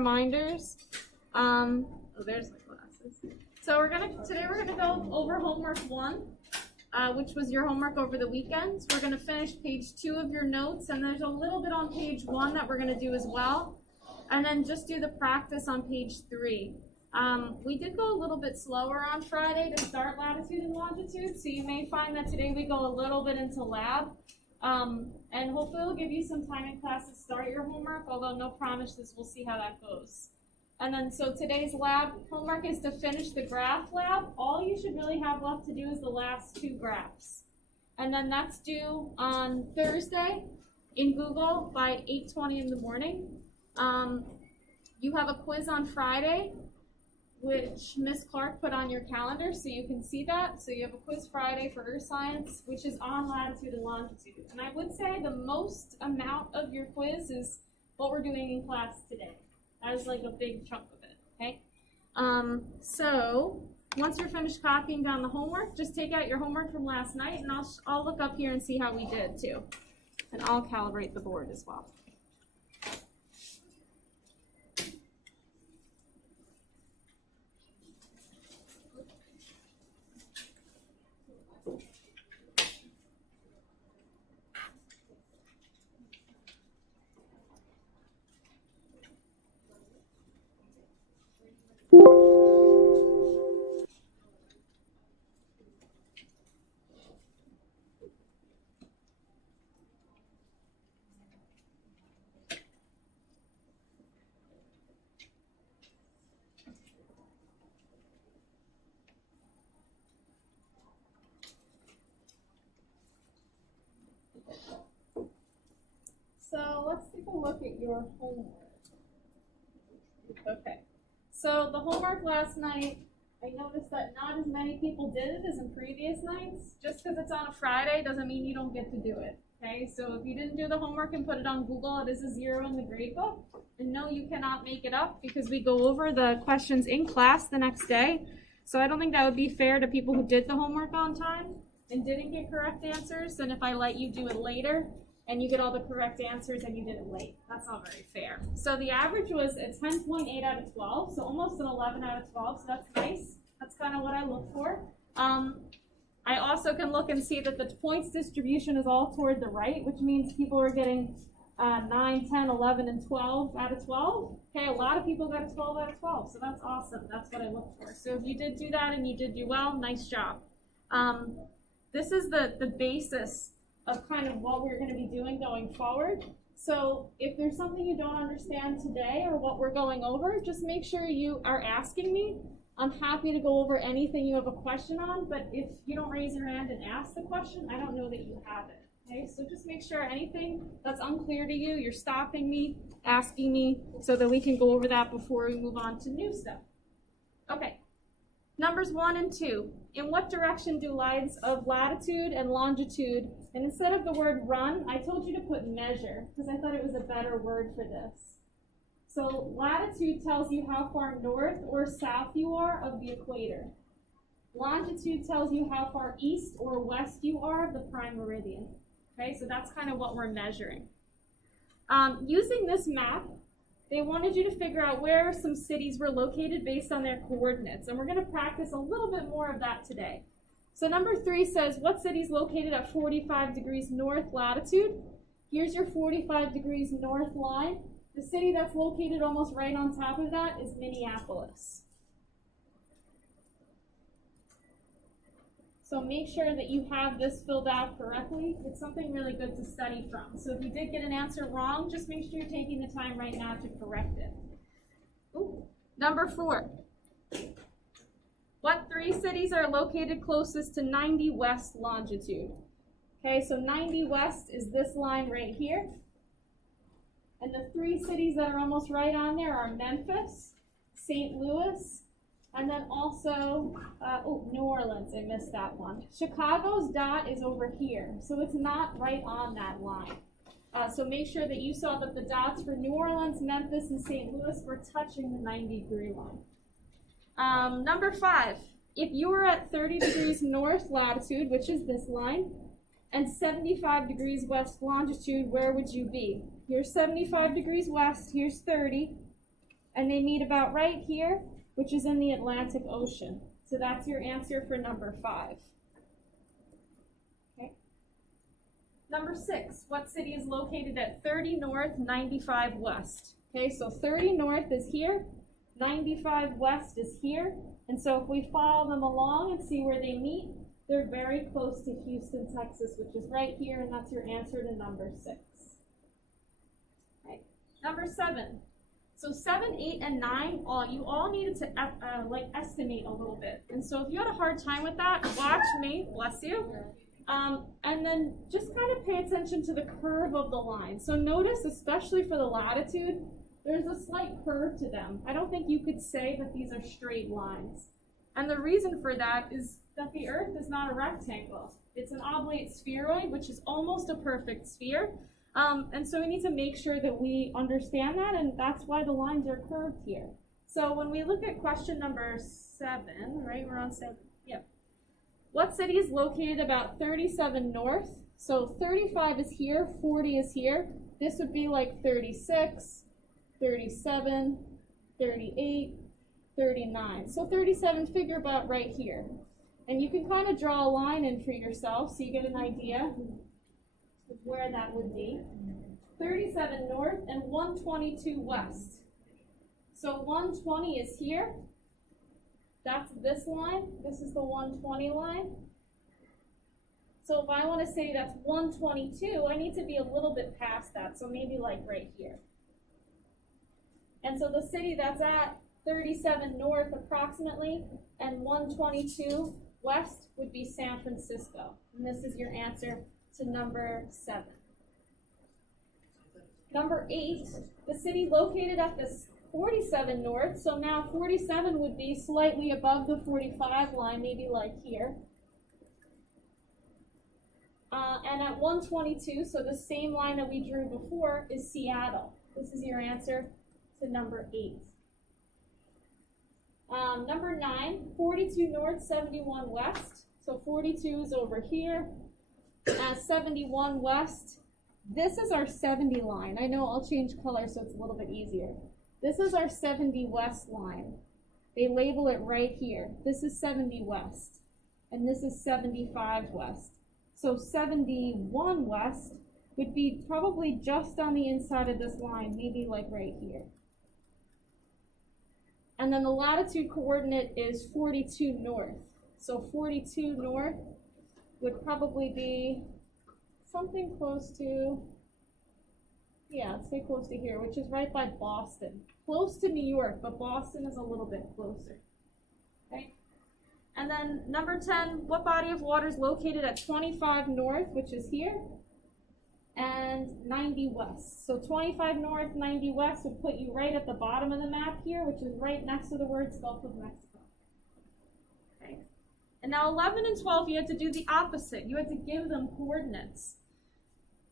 reminders. Oh, there's my glasses. So today we're gonna go over homework 1, which was your homework over the weekend. We're gonna finish page 2 of your notes, and there's a little bit on page 1 that we're gonna do as well. And then just do the practice on page 3. We did go a little bit slower on Friday to start latitude and longitude, so you may find that today we go a little bit into lab. And hopefully it'll give you some time in class to start your homework, although no promises, we'll see how that goes. And then so today's lab homework is to finish the graph lab. All you should really have left to do is the last 2 graphs. And then that's due on Thursday in Google by 8:20 in the morning. You have a quiz on Friday, which Ms. Clark put on your calendar, so you can see that. So you have a quiz Friday for Earth Science, which is on latitude and longitude. And I would say the most amount of your quiz is what we're doing in class today. That is like a big chunk of it, okay? So once you're finished copying down the homework, just take out your homework from last night, and I'll look up here and see how we did too. And I'll calibrate the board as well. So let's take a look at your homework. Okay, so the homework last night, I noticed that not as many people did it as in previous nights. Just because it's on a Friday doesn't mean you don't get to do it, okay? So if you didn't do the homework and put it on Google, it is a 0 in the grade book. And no, you cannot make it up because we go over the questions in class the next day. So I don't think that would be fair to people who did the homework on time and didn't get correct answers. And if I let you do it later, and you get all the correct answers and you did it late. That's not very fair. So the average was a 10.8 out of 12, so almost an 11 out of 12, so that's nice. That's kind of what I look for. I also can look and see that the points distribution is all toward the right, which means people are getting 9, 10, 11, and 12 out of 12. Okay, a lot of people got a 12 out of 12, so that's awesome. That's what I look for. So if you did do that and you did do well, nice job. This is the basis of kind of what we're going to be doing going forward. So if there's something you don't understand today or what we're going over, just make sure you are asking me. I'm happy to go over anything you have a question on, but if you don't raise your hand and ask the question, I don't know that you have it. Okay, so just make sure anything that's unclear to you, you're stopping me, asking me, so that we can go over that before we move on to new stuff. Okay. Numbers 1 and 2. In what direction do lines of latitude and longitude, and instead of the word run, I told you to put measure, because I thought it was a better word for this. So latitude tells you how far north or south you are of the equator. Longitude tells you how far east or west you are of the prime meridian. Okay, so that's kind of what we're measuring. Using this map, they wanted you to figure out where some cities were located based on their coordinates. And we're going to practice a little bit more of that today. So number 3 says, what city is located at 45 degrees north latitude? Here's your 45 degrees north line. The city that's located almost right on top of that is Minneapolis. So make sure that you have this filled out correctly. It's something really good to study from. So if you did get an answer wrong, just make sure you're taking the time right now to correct it. Ooh. Number 4. What 3 cities are located closest to 90 west longitude? Okay, so 90 west is this line right here. And the 3 cities that are almost right on there are Memphis, St. Louis, and then also, New Orleans, I missed that one. Chicago's dot is over here, so it's not right on that line. So make sure that you saw that the dots for New Orleans, Memphis, and St. Louis were touching the 90-degree line. Number 5, if you were at 30 degrees north latitude, which is this line, and 75 degrees west longitude, where would you be? Here's 75 degrees west, here's 30. and they meet about right here, which is in the Atlantic Ocean. So that's your answer for number 5. Okay. Number 6, what city is located at 30 north, 95 west? Okay, so 30 north is here, 95 west is here, and so if we follow them along and see where they meet, they're very close to Houston, Texas, which is right here, and that's your answer to number 6. Okay. Number 7. So 7, 8, and 9, you all needed to estimate a little bit. And so if you had a hard time with that, watch me, bless you. And then just kind of pay attention to the curve of the line. So notice, especially for the latitude, there's a slight curve to them. I don't think you could say that these are straight lines. And the reason for that is that the Earth is not a rectangle. It's an oblate spheroid, which is almost a perfect sphere. And so we need to make sure that we understand that, and that's why the lines are curved here. So when we look at question number 7, right, we're on 7, yeah. What city is located about 37 north? So 35 is here, 40 is here. This would be like 36, 37, 38, 39. So 37, figure about right here. And you can kind of draw a line in for yourself so you get an idea of where that would be. 37 north and 122 west. So 120 is here. That's this line. This is the 120 line. So if I want to say that's 122, I need to be a little bit past that. So maybe like right here. And so the city that's at 37 north approximately and 122 west would be San Francisco. And this is your answer to number 7. Number 8, the city located at this 47 north. So now 47 would be slightly above the 45 line, maybe like here. And at 122, so the same line that we drew before, is Seattle. This is your answer to number 8. Number 9, 42 north, 71 west. So 42 is over here. 71 west. This is our 70 line. I know I'll change color so it's a little bit easier. This is our 70 west line. They label it right here. This is 70 west. And this is 75 west. So 71 west would be probably just on the inside of this line, maybe like right here. And then the latitude coordinate is 42 north. So 42 north would probably be something close to, yeah, let's say close to here, which is right by Boston. Close to New York, but Boston is a little bit closer. Okay? And then number 10, what body of water is located at 25 north, which is here, and 90 west? So 25 north, 90 west would put you right at the bottom of the map here, which is right next to the words Gulf of Mexico. Okay. And now 11 and 12, you had to do the opposite. You had to give them coordinates.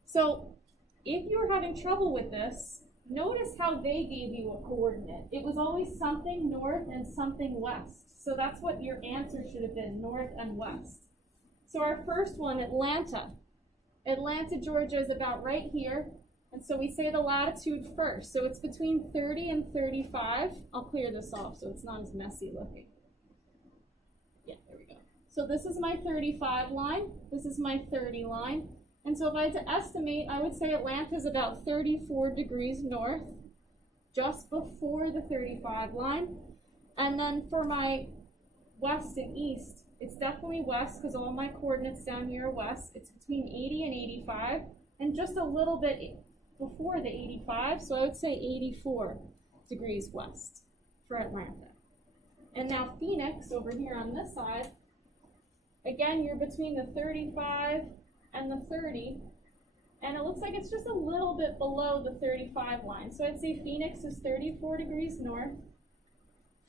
So if you were having trouble with this, notice how they gave you a coordinate. It was always something north and something west. So that's what your answer should have been, north and west. So our first one, Atlanta. Atlanta, Georgia is about right here. And so we say the latitude first. So it's between 30 and 35. I'll clear this off so it's not as messy looking. Yeah, there we go. So this is my 35 line. This is my 30 line. And so if I had to estimate, I would say Atlanta is about 34 degrees north, just before the 35 line. And then for my west and east, it's definitely west because all my coordinates down here are west. It's between 80 and 85, and just a little bit before the 85, so I would say 84 degrees west for Atlanta. And now Phoenix, over here on this side, again, you're between the 35 and the 30, and it looks like it's just a little bit below the 35 line. So I'd say Phoenix is 34 degrees north,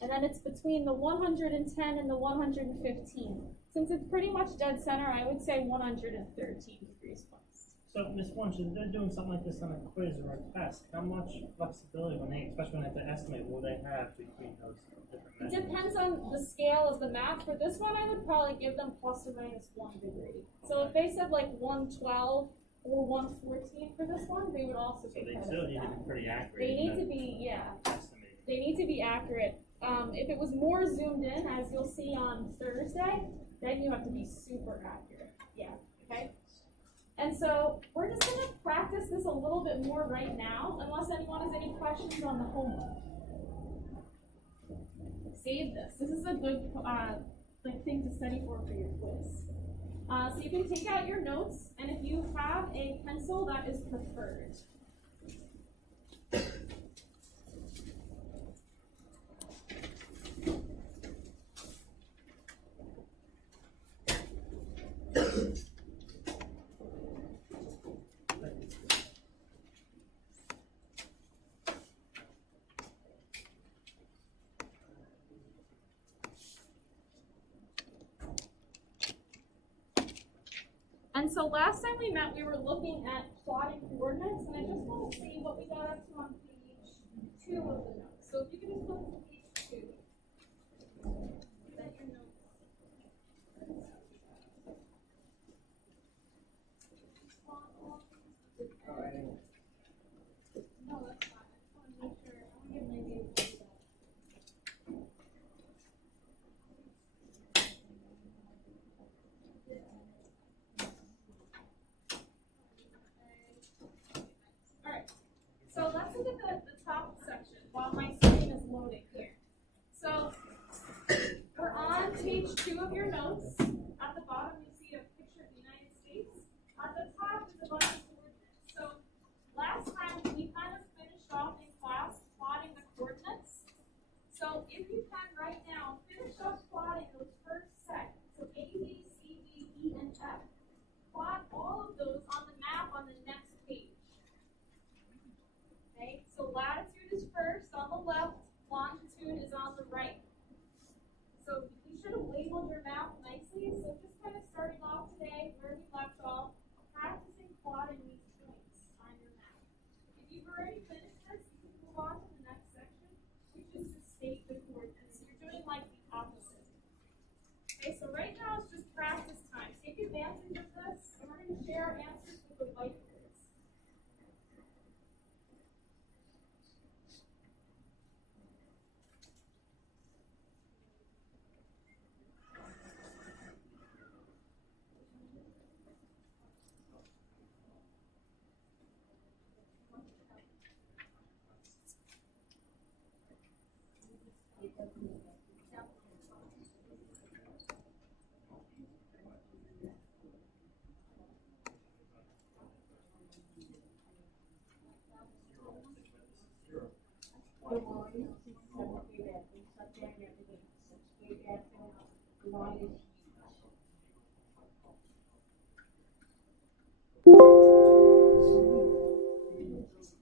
and then it's between the 110 and the 115. Since it's pretty much dead center, I would say 113 degrees west. So, Ms. Wunsch, if they're doing something like this on a quiz or a test, how much flexibility, especially when they have to estimate, will they have between those different measures? It depends on the scale of the map. For this one, I would probably give them plus or minus 1 degree. So if they said like 112 or 114 for this one, they would also be So they part still of need to that. be pretty accurate. They need to be, yeah. Estimating. They need to be accurate. If it was more zoomed in, as you'll see on Thursday, then you have to be super accurate. Yeah, okay? And so we're just gonna practice this a little bit more right now, unless anyone has any questions on the homework. Save this. This is a good thing to study for your quiz. So you can take out your notes, and if you have a pencil, that is preferred. And so last time we met, we were looking at plotting coordinates, and I just want to see what we got up to on page 2 of the notes. So if you can just look at page 2. Is that your notes? No, that's fine. I just want to make sure. I want to give an idea of what we got. So let's look at the top section while my screen is loading here. So we're on page 2 of your notes. At the bottom, you see a picture of the United States. At the top is a bunch of coordinates. So last time we kind of finished off in class plotting the coordinates. So if you can right now, finish up plotting those first set. So A, B, C, D, E, and F. Plot all of those on the map on the next page. Okay, so latitude is first on the left, longitude is on the right. So you should have labeled your map nicely, so just kind of starting off today where we left off, practicing plotting these points on your map. If you've already finished this, you can move on to the next section, which is to state the coordinates. So you're doing like the opposite. Okay, so right now it's just practice time. Take advantage of this, and we're going to share our answers with the whiteboards.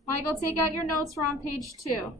Michael, take out your notes. We're on page 2.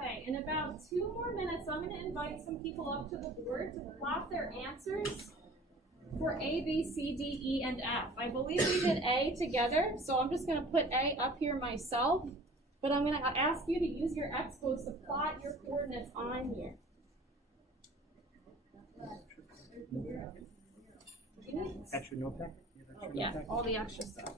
Okay, in about 2 more minutes, I'm going to invite some people up to the board to plot their answers for A, B, C, D, E, and F. I believe we did A together, so I'm just going to put A up here myself, but I'm going to ask you to use your expos to plot your coordinates on here. Extra notepad? Yeah, all the extra stuff.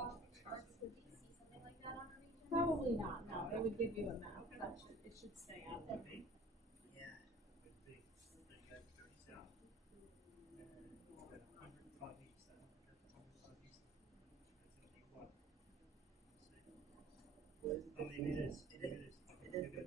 off the charts, would you see something like that on our region? Probably not, no, it would give you a map, it should stay out there. Yeah. I mean, it is. It is. It is good.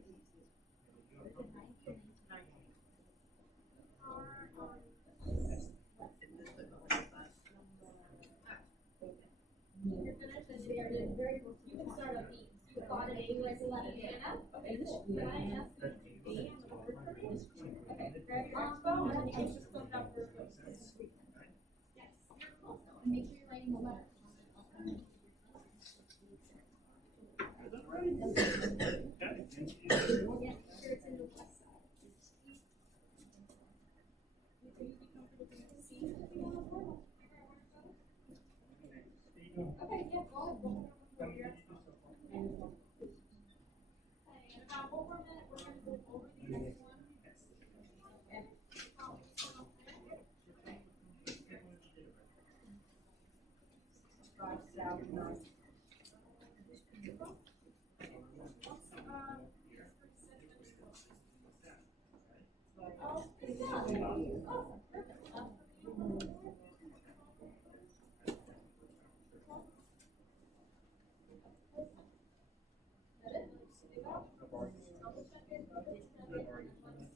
You're finished, and we are very close. You can start up eating. You thought it anyway, so let it be enough. Okay, this should be Can I ask you to be on the board for me? Okay, grab your expo, and then you can just click up for this weekend. Yes, you're close though, and make sure you're writing the letter. Yeah, sure it's in the west side. Would you be comfortable with the seat to be on the board? Okay, yeah, go ahead. Go ahead. Your expo. And about 1 more minute, we're gonna go over the next one. And drive south north. Oh, yeah.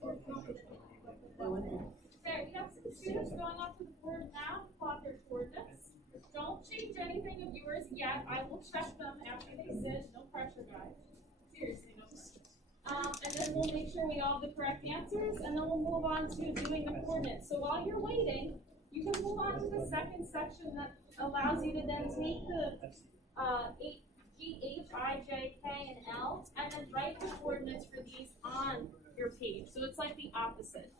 Oh, perfect. Okay, we got some students going up to the board now, plot their coordinates. Don't change anything of yours yet, I will check them after they sit, no pressure, guys. Seriously, no pressure. And then we'll make sure we all have the correct answers, and then we'll move on to doing the coordinates. So while you're waiting, you can move on to the second section that allows you to then take the, G, H, I, J, K, and L, and then write the coordinates for these on your page. So it's like the opposite.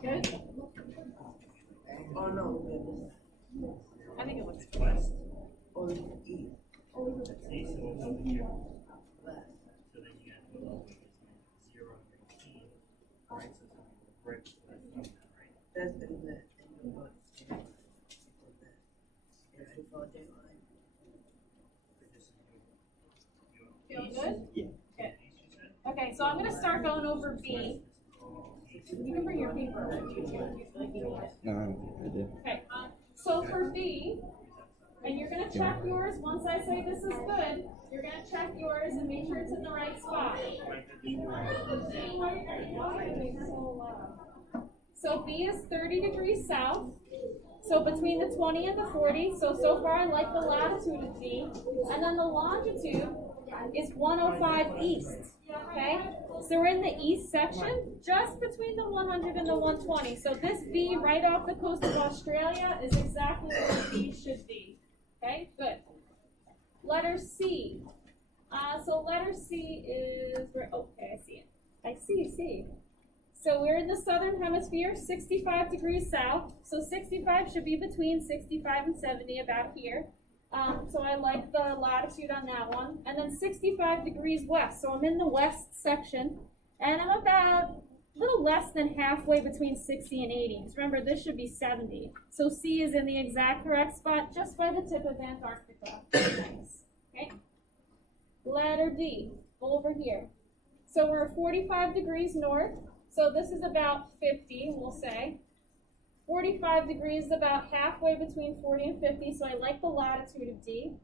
Good? Oh, no. I think it looks It's west. Oh, it's east. It's east, and it's over here. West. So then you got 12, 0, 18. Right, so it's right, so that's from that, right? That's in the north. Yeah, I follow that line. Feel good? Yeah. Okay. Okay, so I'm gonna start going over B. You can bring your paper with you too, if you feel like you need it. No, I did. Okay, so for B, and you're gonna check yours, once I say this is good, you're gonna check yours and make sure it's in the right spot. So B is 30 degrees south, so between the 20 and the 40, so far I like the latitude of B, and then the longitude is 105 east, okay? So we're in the east section, just between the 100 and the 120. So this B right off the coast of Australia is exactly where B should be. Okay, good. Letter C. So letter C is where, okay, I see it. I see. So we're in the southern hemisphere, 65 degrees south. So 65 should be between 65 and 70, about here. So I like the latitude on that one. And then 65 degrees west. So I'm in the west section. And I'm about a little less than halfway between 60 and 80. Because remember, this should be 70. So C is in the exact correct spot, just by the tip of Antarctica. Nice. Okay. Letter D, over here. So we're 45 degrees north. So this is about 50, we'll say. 45 degrees is about halfway between 40 and 50, so I like the latitude of D.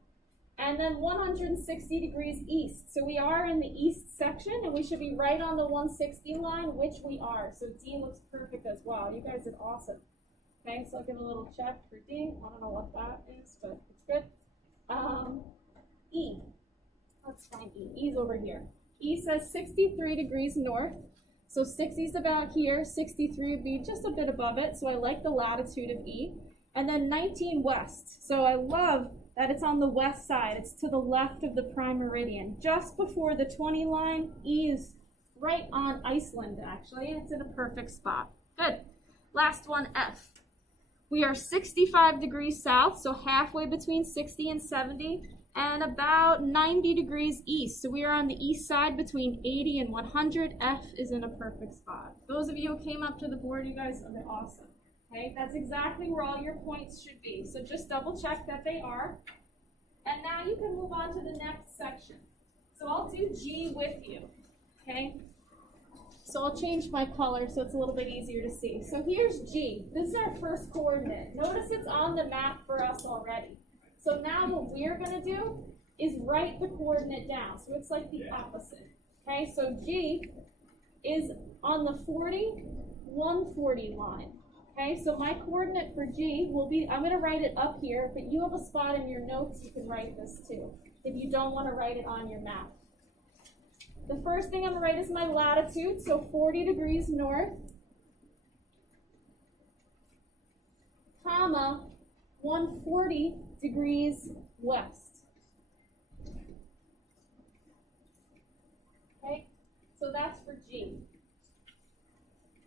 And then 160 degrees east. So we are in the east section, and we should be right on the 160 line, which we are. So D looks perfect as well. You guys did awesome. Okay, so I'll give a little check for D. I don't know what that is, but it's good. E. Let's find E. E's over here. E says 63 degrees north. So 60 is about here, 63 would be just a bit above it, so I like the latitude of E. And then 19 west, so I love that it's on the west side. It's to the left of the prime meridian. Just before the 20 line, E is right on Iceland, actually. It's in a perfect spot. Good. Last one, F. We are 65 degrees south, so halfway between 60 and 70, and about 90 degrees east. So we are on the east side between 80 and 100. F is in a perfect spot. Those of you who came up to the board, you guys are awesome. Okay, that's exactly where all your points should be. So just double check that they are. And now you can move on to the next section. So I'll do G with you, okay? So I'll change my color so it's a little bit easier to see. So here's G. This is our first coordinate. Notice it's on the map for us already. So now what we're going to do is write the coordinate down. So it's like the opposite. Okay, so G is on the 40, 140 line. Okay, so my coordinate for G will be, I'm going to write it up here, but you have a spot in your notes you can write this too, if you don't want to write it on your map. The first thing I'm going to write is my latitude, so 40 degrees north, comma, 140 degrees west. Okay, so that's for G.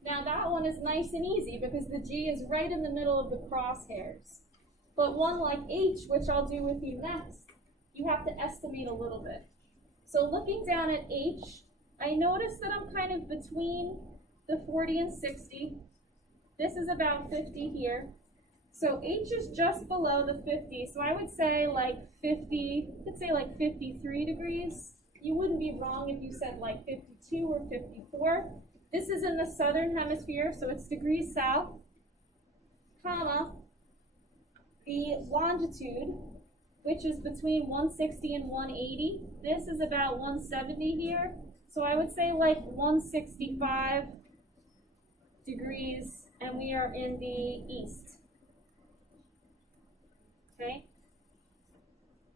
Now that one is nice and easy because the G is right in the middle of the crosshairs. But one like H, which I'll do with you next, you have to estimate a little bit. So looking down at H, I notice that I'm kind of between the 40 and 60. This is about 50 here. So H is just below the 50. So I would say like 50, let's say like 53 degrees. You wouldn't be wrong if you said like 52 or 54. This is in the southern hemisphere, so it's degrees south, comma, the longitude, which is between 160 and 180. This is about 170 here. So I would say like 165 degrees, and we are in the east. Okay?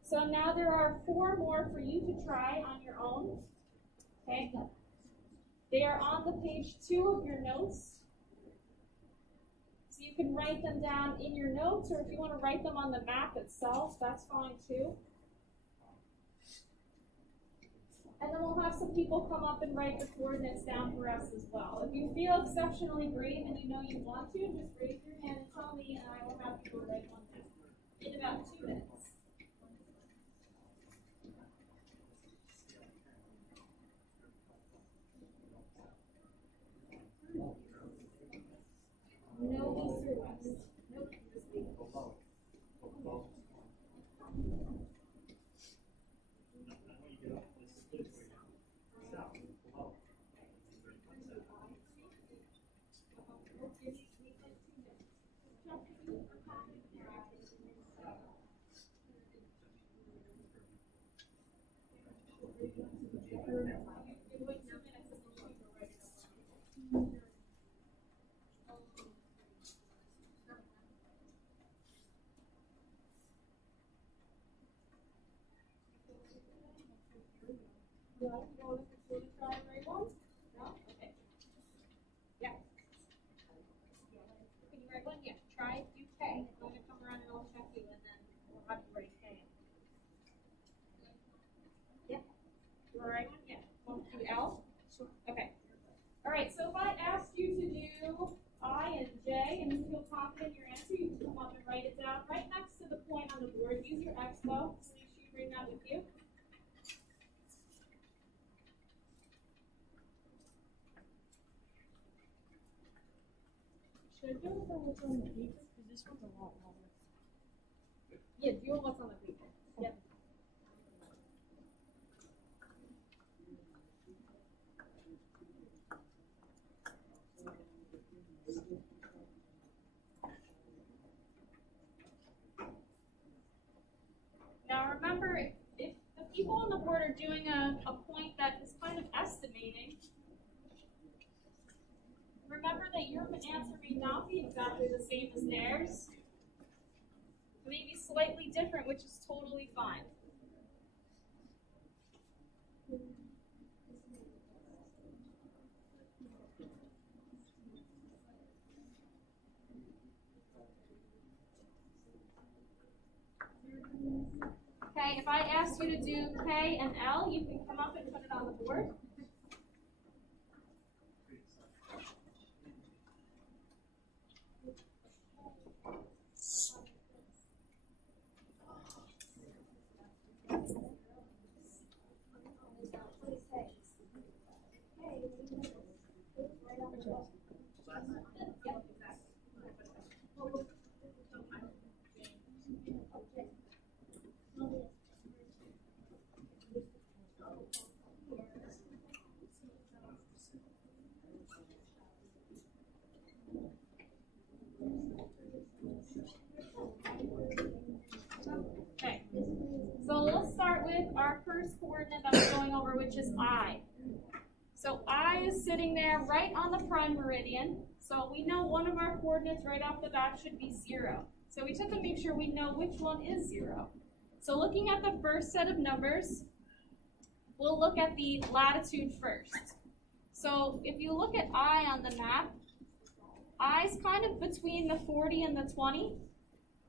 So now there are 4 more for you to try on your own. Okay? They are on the page 2 of your notes. So you can write them down in your notes, or if you want to write them on the map itself, that's fine too. And then we'll have some people come up and write the coordinates down for us as well. If you feel exceptionally brave and you know you want to, just raise your hand and tell me, and I will have people write one down in about 2 minutes. No east or west. Nope, just leave it. You want to try and write one? No? Okay. Yeah. Can you write one? Yeah. Try UK. I'm going to come around and I'll check you, and then we'll have you write K. Yeah. You want to write one? Yeah. Want to do L? Sure. Okay. All right. So if I ask you to do I and J, and you feel confident in your answer, you can come up and write it down right next to the point on the board. Use your expo. So make sure you bring that with you. Should I do it for what's on the paper? Because this one's a lot longer. Yeah, do what's on the paper. Yep. Now remember, if the people on the board are doing a point that is kind of estimating, remember that your answer may not be exactly the same as theirs. It may be slightly different, which is totally fine. Okay, if I ask you to do K and L, you can come up and put it on the board. our first coordinate that we're going over, which is I. So I is sitting there right on the prime meridian. So we know one of our coordinates right off the bat should be 0. So we just have to make sure we know which one is 0. So looking at the first set of numbers, we'll look at the latitude first. So if you look at I on the map, I is kind of between the 40 and the 20.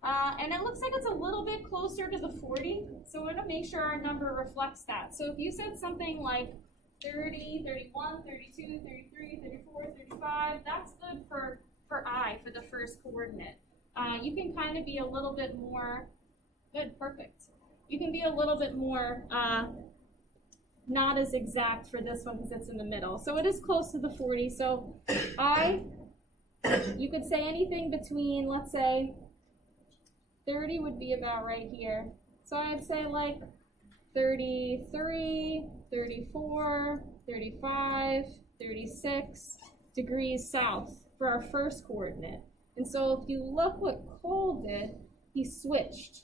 And it looks like it's a little bit closer to the 40. So we're going to make sure our number reflects that. So if you said something like 30, 31, 32, 33, 34, 35, that's good for I, for the first coordinate. You can kind of be a little bit more, good, perfect. You can be a little bit more not as exact for this one because it's in the middle. So it is close to the 40. So I, you could say anything between, let's say, 30 would be about right here. So I'd say like 33, 34, 35, 36 degrees south for our first coordinate. And so if you look what Cole did, he switched.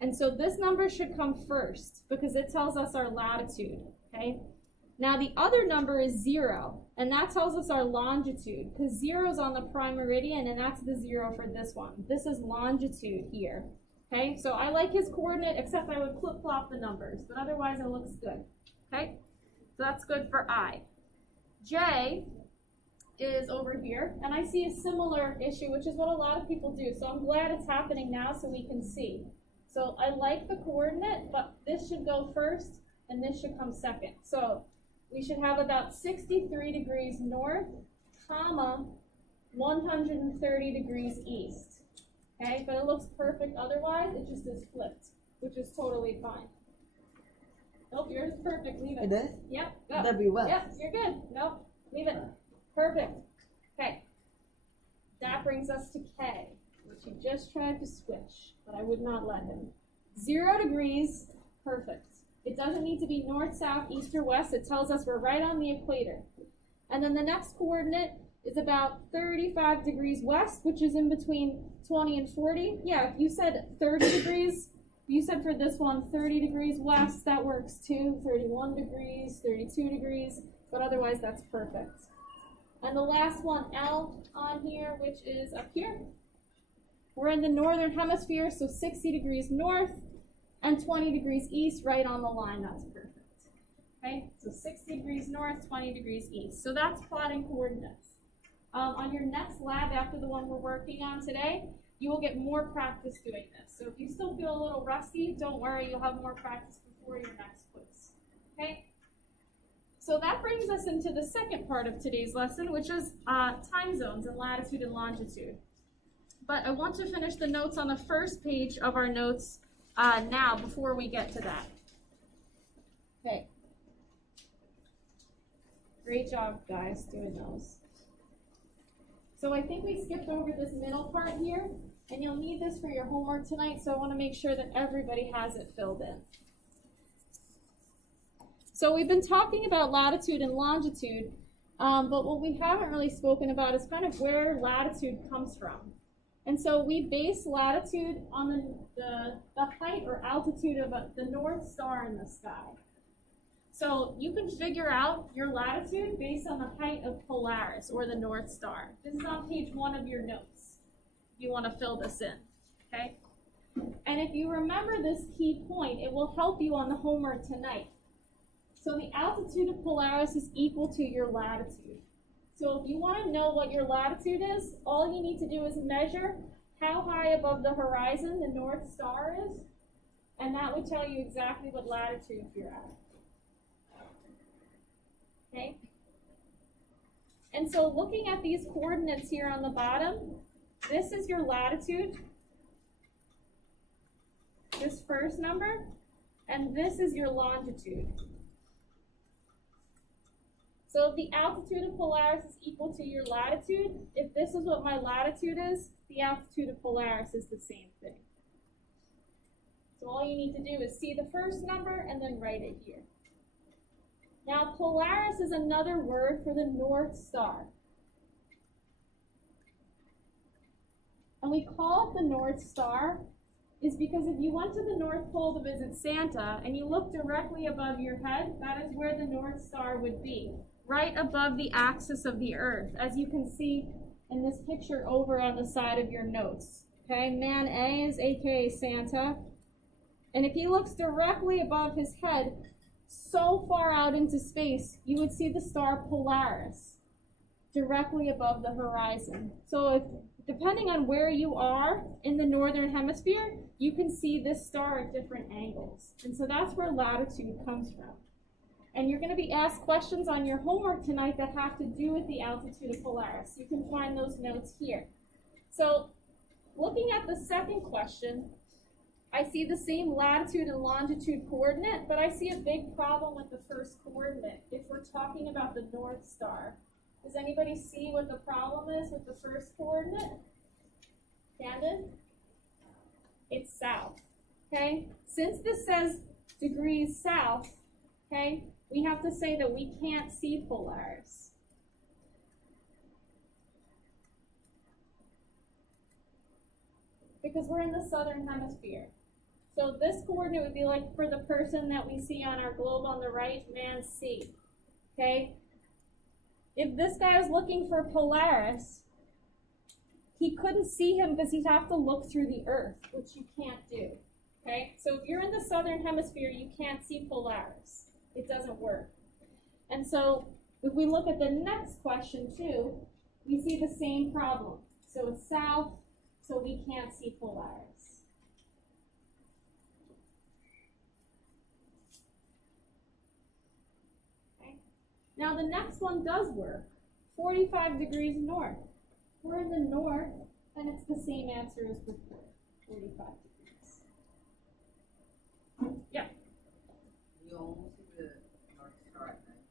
And so this number should come first because it tells us our latitude, okay? Now the other number is 0, and that tells us our longitude because 0 is on the prime meridian, and that's the 0 for this one. This is longitude here, okay? So I like his coordinate, except I would flip-flop the numbers, but otherwise it looks good, okay? So that's good for I. J is over here, and I see a similar issue, which is what a lot of people do. So I'm glad it's happening now so we can see. So I like the coordinate, but this should go first, and this should come second. So we should have about 63 degrees north, comma, 130 degrees east. Okay, but it looks perfect otherwise. It just is flipped, which is totally fine. Nope, yours is perfect. Leave it. It is? Yep, go. That'd be what? Yep, you're good. Nope, leave it. Perfect. Okay, that brings us to K, which he just tried to switch, but I would not let him. 0 degrees, perfect. It doesn't need to be north, south, east, or west. It tells us we're right on the equator. And then the next coordinate is about 35 degrees west, which is in between 20 and 40. Yeah, if you said 30 degrees, you said for this one 30 degrees west, that works too. 31 degrees, 32 degrees, but otherwise that's perfect. And the last one, L on here, which is up here. We're in the northern hemisphere, so 60 degrees north and 20 degrees east, right on the line. That's perfect. Okay, so 60 degrees north, 20 degrees east. So that's plotting coordinates. On your next lab, after the one we're working on today, you will get more practice doing this. So if you still feel a little rusty, don't worry, you'll have more practice before your next quiz. Okay? So that brings us into the second part of today's lesson, which is time zones and latitude and longitude. But I want to finish the notes on the first page of our notes now before we get to that. Okay. Great job, guys, doing those. So I think we skipped over this middle part here, and you'll need this for your homework tonight, so I want to make sure that everybody has it filled in. So we've been talking about latitude and longitude, but what we haven't really spoken about is kind of where latitude comes from. And so we base latitude on the height or altitude of the North Star in the sky. So you can figure out your latitude based on the height of Polaris or the North Star. This is on page 1 of your notes if you want to fill this in, okay? And if you remember this key point, it will help you on the homework tonight. So the altitude of Polaris is equal to your latitude. So if you want to know what your latitude is, all you need to do is measure how high above the horizon the North Star is, and that would tell you exactly what latitude you're at. Okay? And so looking at these coordinates here on the bottom, this is your latitude, this first number, and this is your longitude. So if the altitude of Polaris is equal to your latitude, if this is what my latitude is, the altitude of Polaris is the same thing. So all you need to do is see the first number and then write it here. Now Polaris is another word for the North Star. And we call it the North Star is because if you went to the North Pole to visit Santa and you look directly above your head, that is where the North Star would be, right above the axis of the Earth, as you can see in this picture over on the side of your notes. Okay, man A is aka Santa, and if he looks directly above his head, so far out into space, you would see the star Polaris directly above the horizon. So if, depending on where you are in the northern hemisphere, you can see this star at different angles. And so that's where latitude comes from. And you're going to be asked questions on your homework tonight that have to do with the altitude of Polaris. You can find those notes here. So looking at the second question, I see the same latitude and longitude coordinate, but I see a big problem with the first coordinate if we're talking about the North Star. Does anybody see what the problem is with the first coordinate? Candid? It's south, okay? Since this says degrees south, okay, we have to say that we can't see Polaris. Because we're in the southern hemisphere. So this coordinate would be like for the person that we see on our globe on the right, man C, okay? If this guy was looking for Polaris, he couldn't see him because he'd have to look through the Earth, which you can't do, okay? So if you're in the southern hemisphere, you can't see Polaris. It doesn't work. And so if we look at the next question too, we see the same problem. So it's south, so we can't see Polaris. Okay. Now the next one does work. 45 degrees north. We're in the north, and it's the same answer as before, 45 degrees. Yeah. You only see the North Star at night.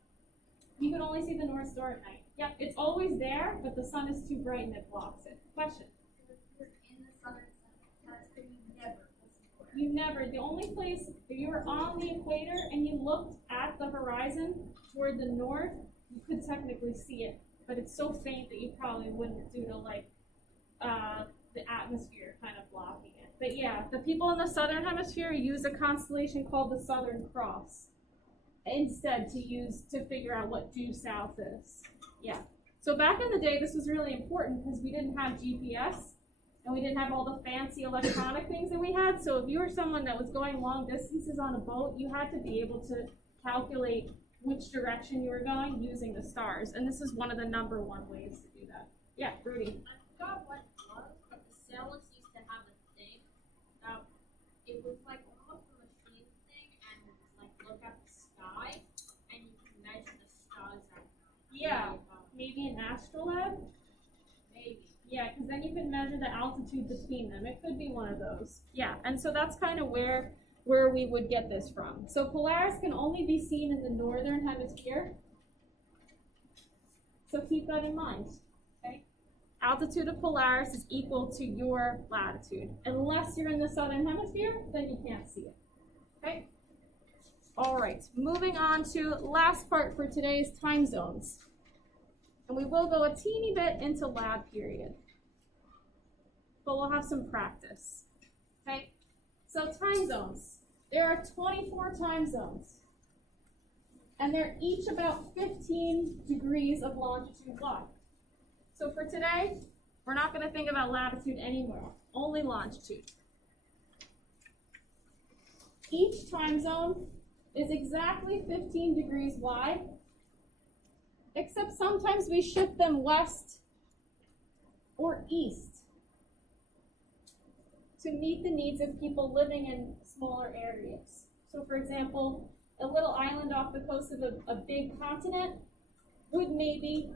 You can only see the North Star at night. Yeah, it's always there, but the sun is too bright and it blocks it. Question? So if you're in the southern hemisphere, you never will see Polaris. You never, the only place, if you were on the equator and you looked at the horizon toward the north, you could technically see it, but it's so faint that you probably wouldn't due to like the atmosphere kind of blocking it. But yeah, the people in the southern hemisphere use a constellation called the Southern Cross instead to figure out what due south is. Yeah. So back in the day, this was really important because we didn't have GPS and we didn't have all the fancy electronic things that we had. So if you were someone that was going long distances on a boat, you had to be able to calculate which direction you were going using the stars. And this is one of the number one ways to do that. Yeah, Rudy. I forgot what it was, but the sailors used to have a thing that it was like almost a machine thing, and like look at the sky, and you can measure the stars at night. Yeah, maybe an astrolabe? Maybe. Yeah, because then you can measure the altitude between them. It could be one of those. Yeah, and so that's kind of where we would get this from. So Polaris can only be seen in the northern hemisphere. So keep that in mind, okay? Altitude of Polaris is equal to your latitude. Unless you're in the southern hemisphere, then you can't see it, okay? All right, moving on to last part for today's time zones. And we will go a teeny bit into lab period, but we'll have some practice, okay? So time zones. There are 24 time zones, and they're each about 15 degrees of longitude wide. So for today, we're not going to think about latitude anymore, only longitude. Each time zone is exactly 15 degrees wide, except sometimes we shift them west or east to meet the needs of people living in smaller areas. So for example, a little island off the coast of a big continent would maybe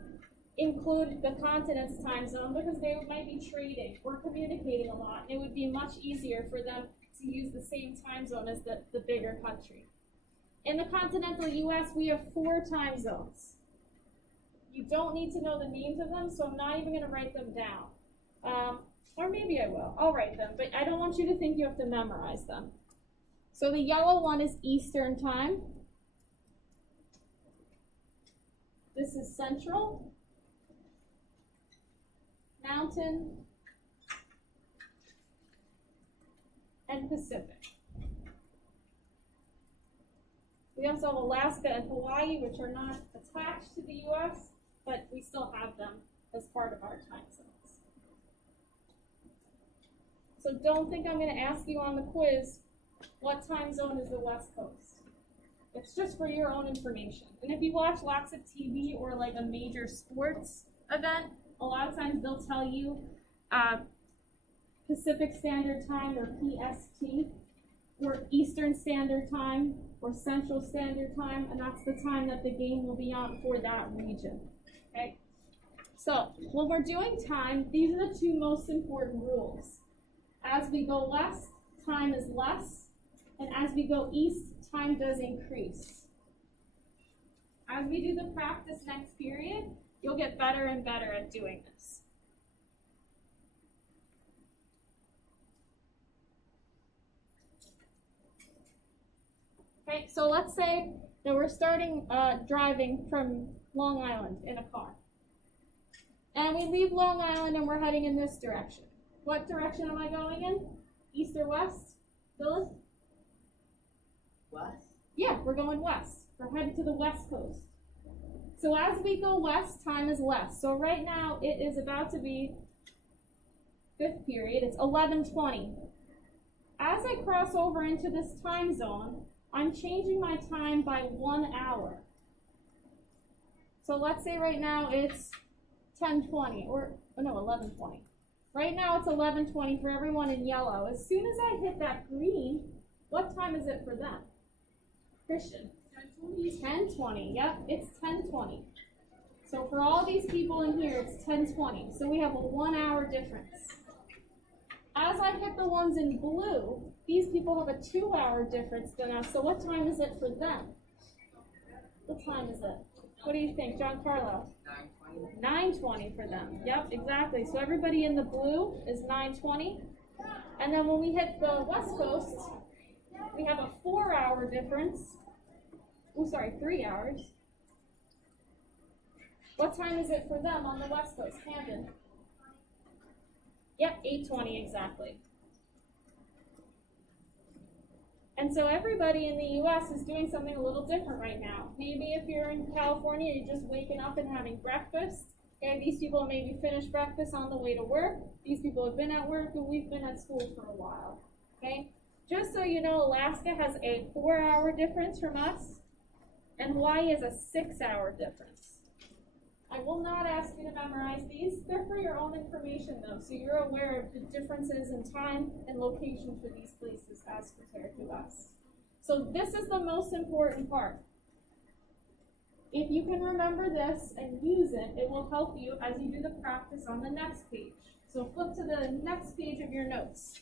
include the continent's time zone because they might be trading or communicating a lot, and it would be much easier for them to use the same time zone as the bigger country. In the continental US, we have 4 time zones. You don't need to know the names of them, so I'm not even going to write them down. Or maybe I will. I'll write them, but I don't want you to think you have to memorize them. So the yellow one is Eastern Time. This is Central, Mountain, and and Pacific. We also have Alaska and Hawaii, which are not attached to the US, but we still have them as part of our time zones. So don't think I'm going to ask you on the quiz, what time zone is the West Coast? It's just for your own information. And if you watch lots of TV or like a major sports event, a lot of times they'll tell you Pacific Standard Time or PST, or Eastern Standard Time or Central Standard Time, and that's the time that the game will be on for that region. Okay? So when we're doing time, these are the two most important rules. As we go west, time is less, and as we go east, time does increase. As we do the practice next period, you'll get better and better at doing this. Okay, so let's say that we're starting driving from Long Island in a car. And we leave Long Island and we're heading in this direction. What direction am I going in? East or west? Phyllis? West? Yeah, we're going west. We're headed to the west coast. So as we go west, time is less. So right now it is about to be fifth period. It's 11:20. As I cross over into this time zone, I'm changing my time by 1 hour. So let's say right now it's 10:20 or no, 11:20. Right now it's 11:20 for everyone in yellow. As soon as I hit that green, what time is it for them? Christian? 10:20. Yep, it's 10:20. So for all these people in here, it's 10:20. So we have a 1 hour difference. As I hit the ones in blue, these people have a 2 hour difference than us. So what time is it for them? What time is it? What do you think, Giancarlo? 9:20. 9:20 for them. Yep, exactly. So everybody in the blue is 9:20. And then when we hit the west coast, we have a 4 hour difference. Oh, sorry, 3 hours. What time is it for them on the west coast, Camden? Yep, 8:20 exactly. And so everybody in the US is doing something a little different right now. Maybe if you're in California, you're just waking up and having breakfast. Okay, these people maybe finished breakfast on the way to work. These people have been at work, and we've been at school for a while. Okay? Just so you know, Alaska has a 4 hour difference from us, and Hawaii has a 6 hour difference. I will not ask you to memorize these. They're for your own information, though, so you're aware of the differences in time and location for these places as compared to us. So this is the most important part. If you can remember this and use it, it will help you as you do the practice on the next page. So flip to the next page of your notes.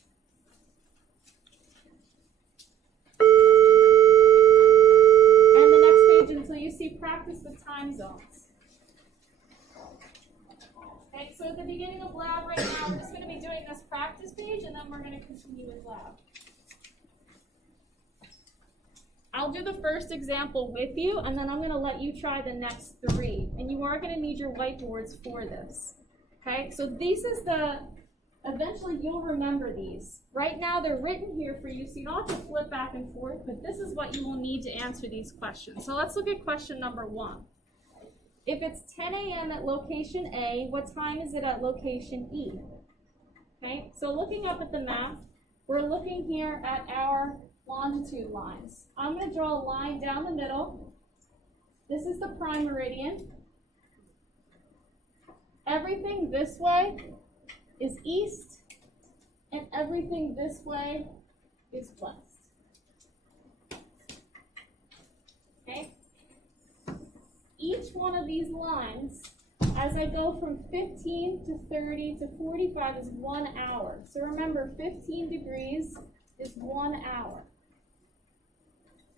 And the next page until you see practice with time zones. Okay, so at the beginning of lab right now, we're just going to be doing this practice page, and then we're going to continue with lab. I'll do the first example with you, and then I'm going to let you try the next 3. And you are going to need your whiteboards for this. Okay, so eventually you'll remember these. Right now they're written here for you, so you don't have to flip back and forth, but this is what you will need to answer these questions. So let's look at question number 1. If it's 10 a.m. at location A, what time is it at location E? Okay, so looking up at the map, we're looking here at our longitude lines. I'm going to draw a line down the middle. This is the prime meridian. Everything this way is east, and everything this way is west. Okay? Each one of these lines, as I go from 15 to 30 to 45, is 1 hour. So remember, 15 degrees is 1 hour.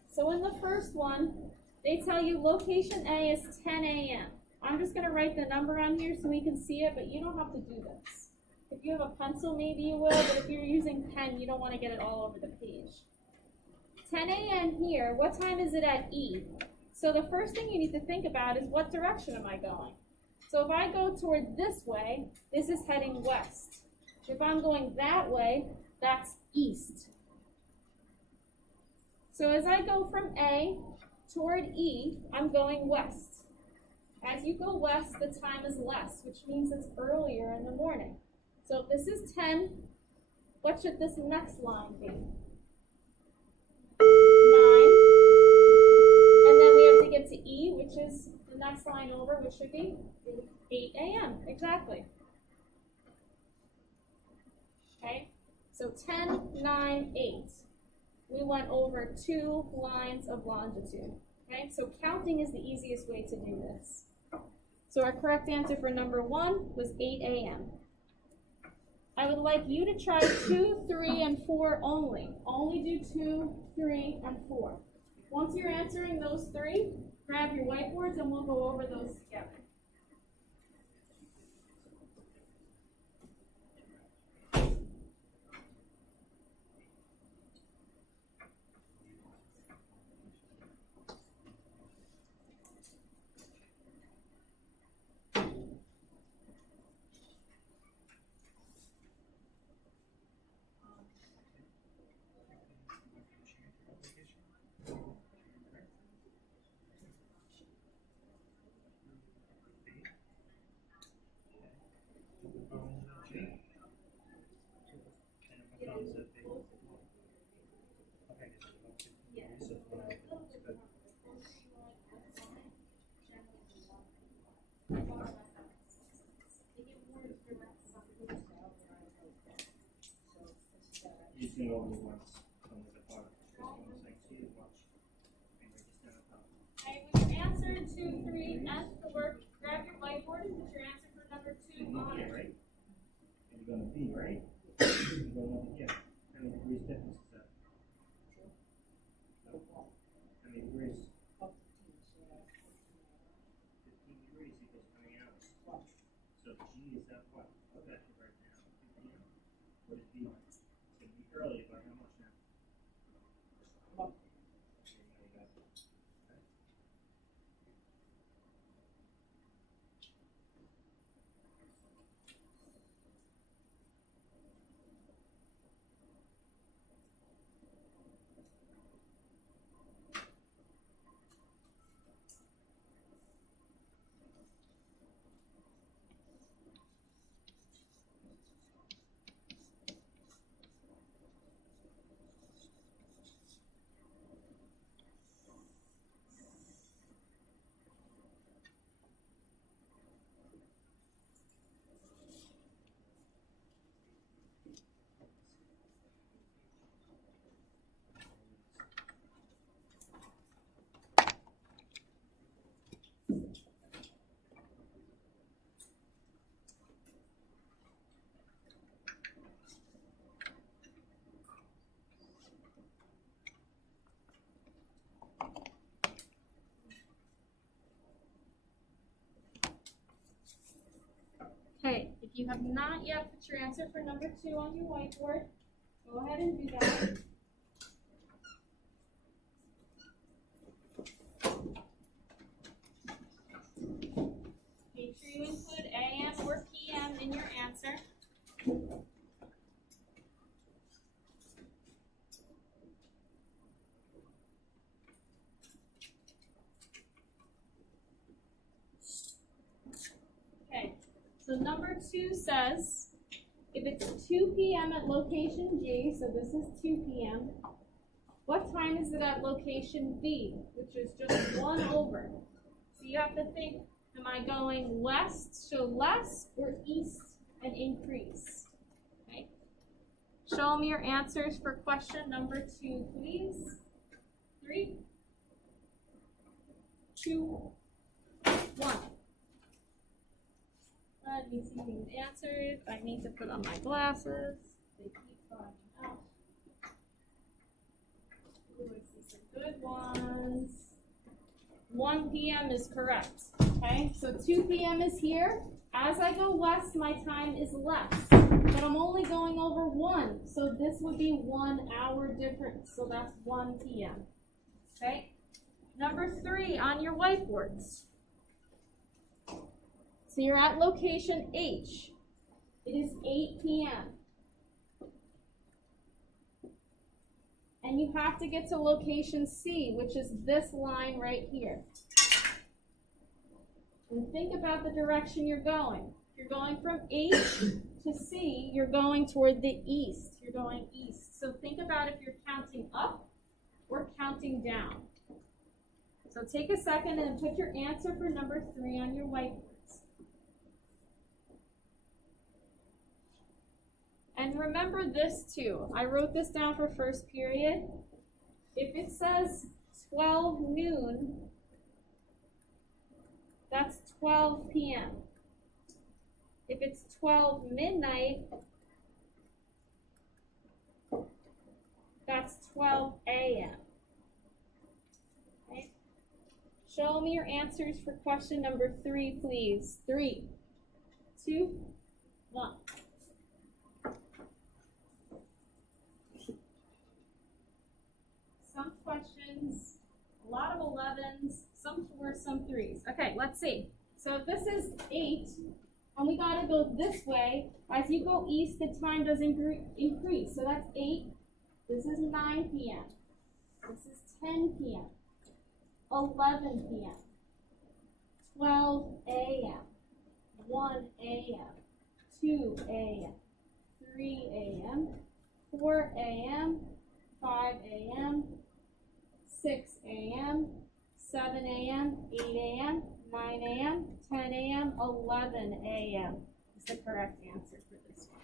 So in the first one, they tell you location A is 10 a.m. I'm just going to write the number on here so we can see it, but you don't have to do this. If you have a pencil, maybe you will, but if you're using pen, you don't want to get it all over the page. 10 a.m. here, what time is it at E? So the first thing you need to think about is what direction am I going? So if I go toward this way, this is heading west. If I'm going that way, that's east. So as I go from A toward E, I'm going west. As you go west, the time is less, which means it's earlier in the morning. So if this is 10, what should this next line be? 9. And then we have to get to E, which is the next line over, which should be 8 a.m. Exactly. Okay? So 10, 9, 8. We went over 2 lines of longitude. Okay? So counting is the easiest way to do this. So our correct answer for number 1 was 8 a.m. I would like you to try 2, 3, and 4 only. Only do 2, 3, and 4. Once you're answering those 3, grab your whiteboards and we'll go over those together. You can go over once from the bottom. Okay, with your answer 2, 3, and 4, grab your whiteboard and put your answer for number 2 on it. Right? And you're gonna be, right? You're gonna, yeah. How many degrees difference is that? How many degrees? 15 degrees equals how many hours? So G is that what? Look at it right now. 2 p.m. What is B? It's gonna be early, but how much now? Okay, now you got it. Okay. Okay, if you have not yet put your answer for number 2 on your whiteboard, go ahead and do that. Make sure you include AM or PM in your answer. Okay, so number 2 says, if it's 2 p.m. at location G, so this is 2 p.m., what time is it at location B, which is just 1 over? So you have to think, am I going west, so less, or east and increase? Okay. Show me your answers for question number 2, please. 3, 2, 1. Let me see these answers. I need to put on my glasses. They keep falling out. Ooh, I see some good ones. 1 p.m. is correct. Okay, so 2 p.m. is here. As I go west, my time is less. But I'm only going over 1. So this would be 1 hour difference. So that's 1 p.m. Okay? Number 3 on your whiteboards. So you're at location H. It is 8 p.m. and you have to get to location C, which is this line right here. And think about the direction you're going. You're going from H to C, you're going toward the east. You're going east. So think about if you're counting up or counting down. So take a second and put your answer for number 3 on your whiteboards. And remember this too. I wrote this down for first period. If it says 12 noon, that's 12 p.m. If it's 12 midnight, that's 12 a.m. Okay? Show me your answers for question number 3, please. 3, 2, 1. Some questions, a lot of 11s, some 4s, some 3s. Okay, let's see. So this is 8, and we gotta go this way. As you go east, the time does increase. So that's 8. This is 9 p.m. This is 10 p.m. 11 p.m. 12 a.m. 1 a.m. 2 a.m. 3 a.m. 4 a.m. 5 a.m. 6 a.m. 7 a.m. 8 a.m. 9 a.m. 10 a.m. 11 a.m. is the correct answer for this one.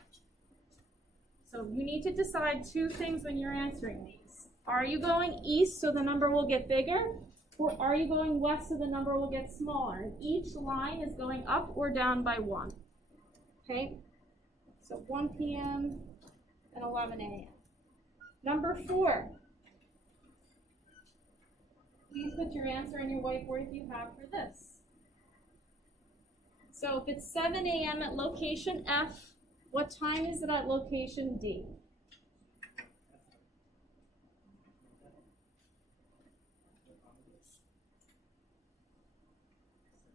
So you need to decide 2 things when you're answering these. Are you going east so the number will get bigger? Or are you going west so the number will get smaller? And each line is going up or down by 1. Okay? So 1 p.m. and 11 a.m. Number 4. Please put your answer on your whiteboard if you have for this. So if it's 7 a.m. at location F, what time is it at location D?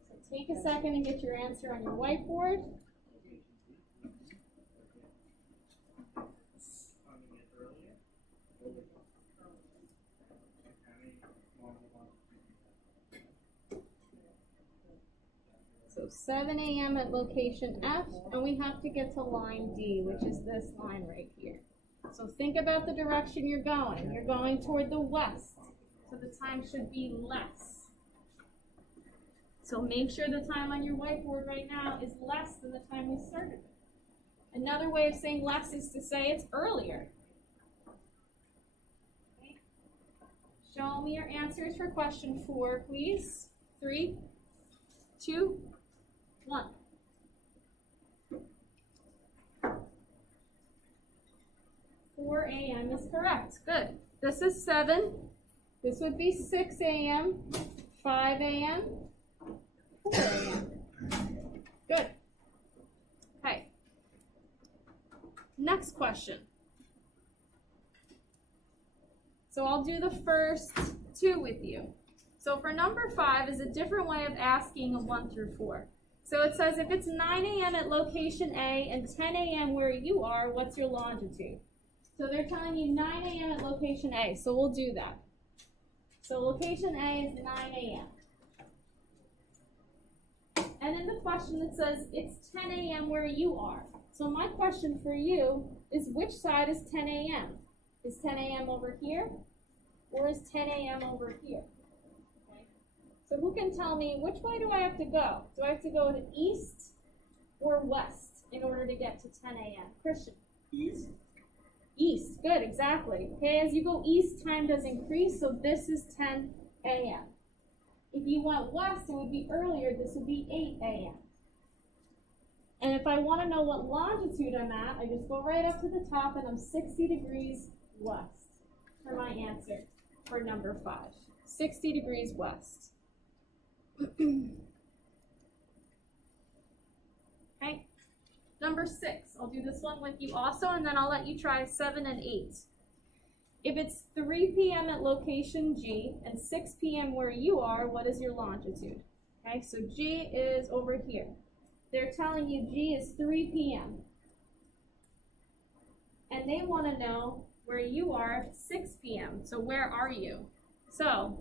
So take a second and get your answer on your whiteboard. So 7 a.m. at location F, and we have to get to line D, which is this line right here. So think about the direction you're going. You're going toward the west, so the time should be less. So make sure the time on your whiteboard right now is less than the time we started. Another way of saying less is to say it's earlier. Okay. Show me your answers for question 4, please. 3, 2, 1. "4 a.m. is correct. Good. This is 7. This would be 6 a.m., 5 a.m., 4 a.m. Good. Okay. Next question. So I'll do the first 2 with you. So for number 5 is a different way of asking a 1 through 4. So it says if it's 9 a.m. at location A and 10 a.m. where you are, what's your longitude? So they're telling you 9 a.m. at location A, so we'll do that. So location A is 9 a.m. And then the question that says it's 10 a.m. where you are. So my question for you is which side is 10 a.m.? Is 10 a.m. over here? Or is 10 a.m. over here? So who can tell me which way do I have to go? Do I have to go to east or west in order to get to 10 a.m.? Christian? East. East, good, exactly. Okay, as you go east, time does increase, so this is 10 a.m. If you went west, it would be earlier, this would be 8 a.m. And if I want to know what longitude I'm at, I just go right up to the top and I'm 60 degrees west for my answer for number 5. 60 degrees west. Okay, number 6. I'll do this one with you also, and then I'll let you try 7 and 8. If it's 3 p.m. at location G and 6 p.m. where you are, what is your longitude? Okay, so G is over here. They're telling you G is 3 p.m. And they want to know where you are, 6 p.m. So where are you? So,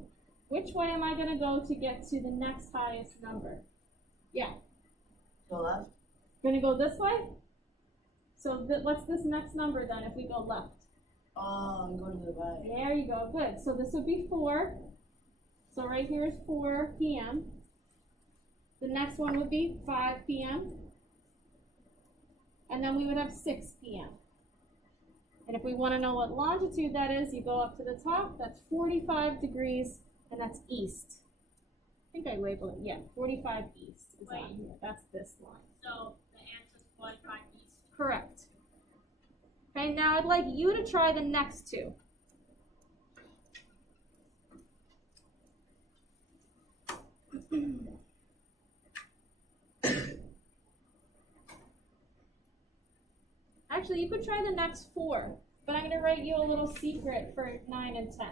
which way am I gonna go to get to the next highest number? Yeah, To the left? gonna go this way? So what's this next number then if we go left? Oh, I'm going to the right. There you go, good. So this would be 4. So right here is 4 p.m. The next one would be 5 p.m. And then we would have 6 p.m. And if we want to know what longitude that is, you go up to the top, that's 45 degrees, and that's east. I think I labeled it, yeah, 45 east is on here. That's this line. So the answer's 45 east. Correct. Okay, now I'd like you to try the next two. Actually, you could try the next 4, but I'm going to write you a little secret for 9 and 10.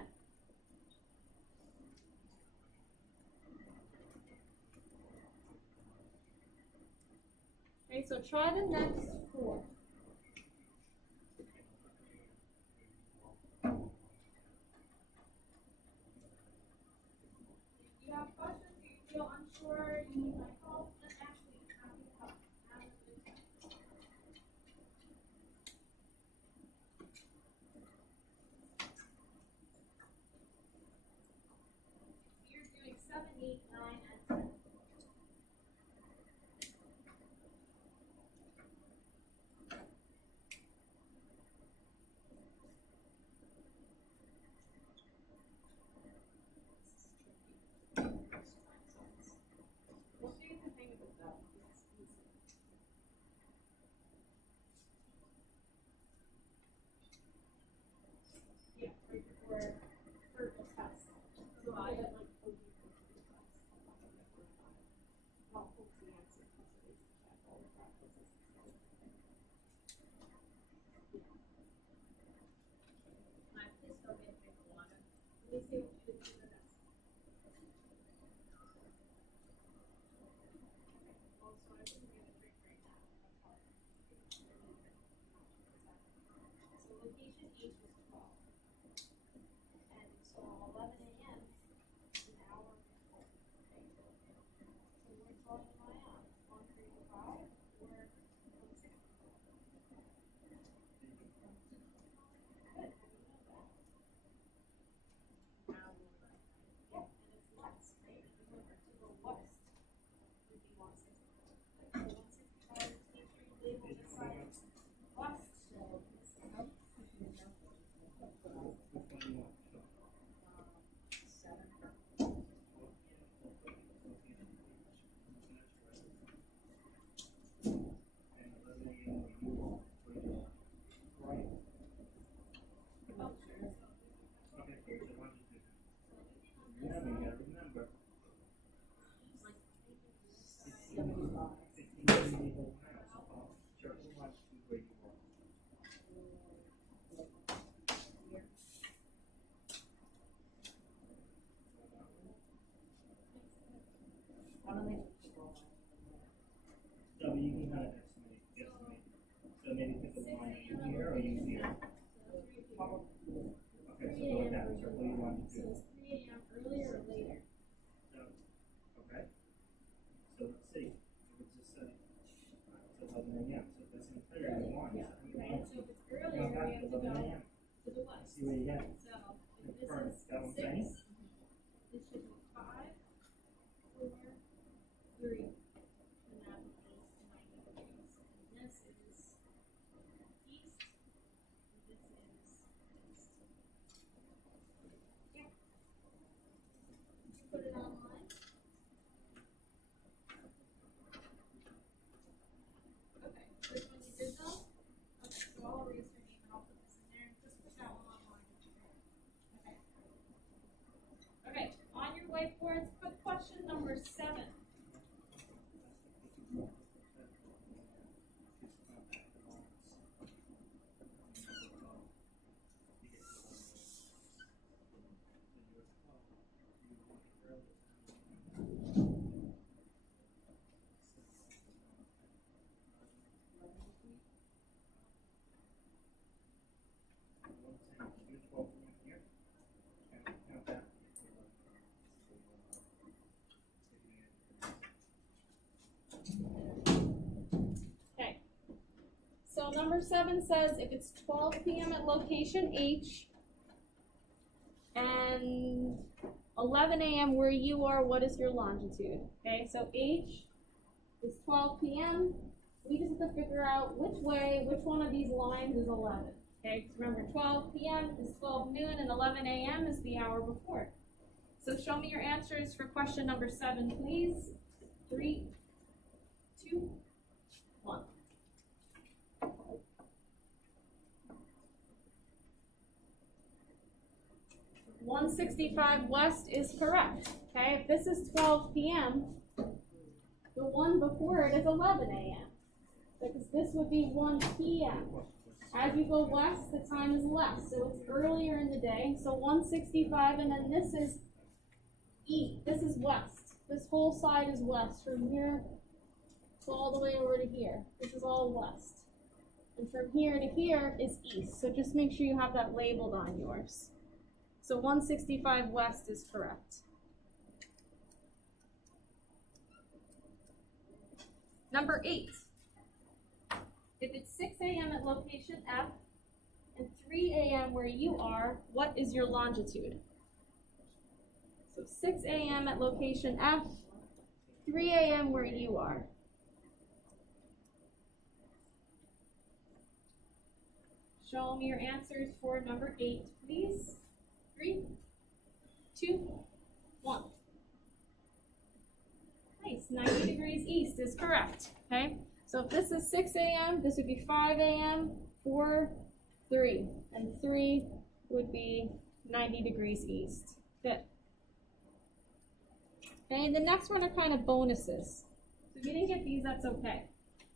Okay, so try the next 4. If you have questions, or you feel unsure, you need my help, then actually happy to help. Have a good time. You're doing 7, 8, 9, and 10. We'll see if the hang of it though. It's easy. Yeah, right before the test. So I had like OG for the test. Well, what's the answer? So they can check all the practices. My pistol gets big water. Let me see what you did for the next. Also, I wouldn't get a drink right now. That's hard. So location H was 12. And so 11 a.m. is an hour before. Okay. So which one am I on? 135 or 160? Good. How do you know that? Yeah, and it's less, right? Remember, to the west would be 160. So 165 is make sure you label this side west. So this is up. Which one do you want? Sure. 7. And 11 a.m. where you are, where you are. Right. Oh, sure. Okay, so why don't you do that? Yeah, you gotta remember, Like, 75. 16 people now, so church longitude where you are. Why don't they just go No, but you can kind of estimate. So maybe pick a line, are you here or are you here? Okay, so go with that, circle your So longitude. it's 3 a.m. earlier or later? So, okay. So let's see, let's just say, it's 11 a.m., so that's an entire one. Yeah. Right, so if it's earlier, Come back we have to to 11 go a.m. to the west. See where you get. So if Confirm. this is Got what I'm saying? 6, this should be 5, 4, 3. And that would be 90 degrees. And this is east, and this is west. Yeah. Did you put it online? Okay, this one you did though? Okay, so I'll erase your name and I'll put this in there. Just put that one online. Okay. Okay, on your number 7 says if it's 12 p.m. at location H and 11 a.m. where you are, what is your longitude? Okay, so H is 12 p.m. We just have to figure out which one of these lines is 11. Okay, 'cause remember 12 p.m. is 12 noon and 11 a.m. is the hour before. So show me your answers for question number 7, please. 3, 2, 1. (165) west is correct. Okay, if this is 12 p.m., the one before it is 11 a.m. because this would be 1 p.m. As you go west, the time is less, so it's earlier in the day. So 165, and then this is east. This is west. This whole side is west from here to all the way over to here. This is all west. And from here to here is east. So just make sure you have that labeled on yours. So 165 west is correct. Number 8. If it's 6 a.m. at location F and 3 a.m. where you are, what is your longitude? So 6 a.m. at location F, 3 a.m. where you are. Show me your answers for number 8, please. 3, 2, 1. Nice, 90 degrees east is correct, okay? So if this is 6 a.m., this would be 5 a.m., 4, 3, and 3 would be 90 degrees east. Good. Okay, the next one are kind of bonuses. So if you didn't get these, that's okay.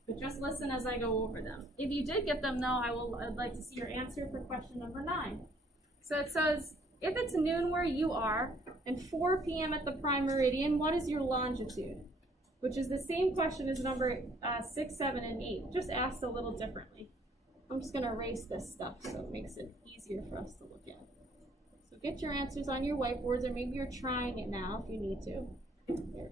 But just listen as I go over them. If you did get them, though, I'd like to see your answer for question number 9. So it says, if it's noon where you are and 4 p.m. at the prime meridian, what is your longitude? Which is the same question as number 6, 7, and 8, just asked a little differently. I'm just going to erase this stuff so it makes it easier for us to look at. So get your answers on your whiteboards, or maybe you're trying it now if you need to. There we go.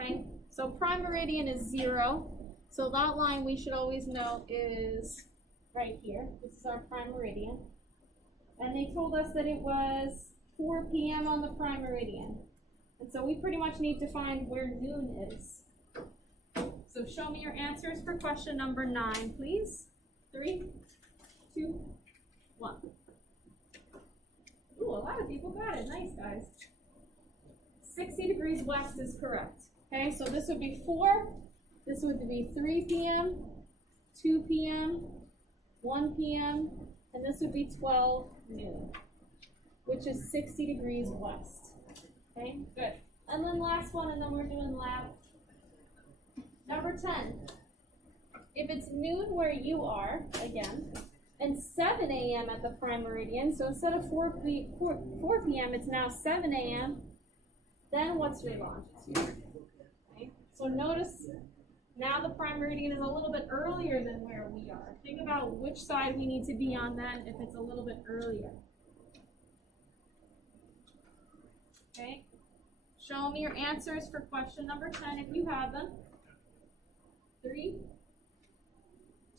Okay, so prime meridian is 0. So that line we should always know is right here. This is our prime meridian. And they told us that it was 4 p.m. on the prime meridian. And so we pretty much need to find where noon is. So show me your answers for question number 9, please. 3, 2, 1. Ooh, a lot of people got it. Nice, guys. 60 degrees west is correct. Okay, so this would be 4. This would be 3 p.m., 2 p.m., 1 p.m., and this would be 12 noon, which is 60 degrees west. Okay, good. And then last one, and then we're doing lab. Number 10. If it's noon where you are, again, and 7 a.m. at the prime meridian, so instead of 4 p.m., it's now 7 a.m., then what's your longitude? Okay, so notice now the prime meridian is a little bit earlier than where we are. Think about which side we need to be on then if it's a little bit earlier. Okay, show me your answers for question number 10 if you have them. 3,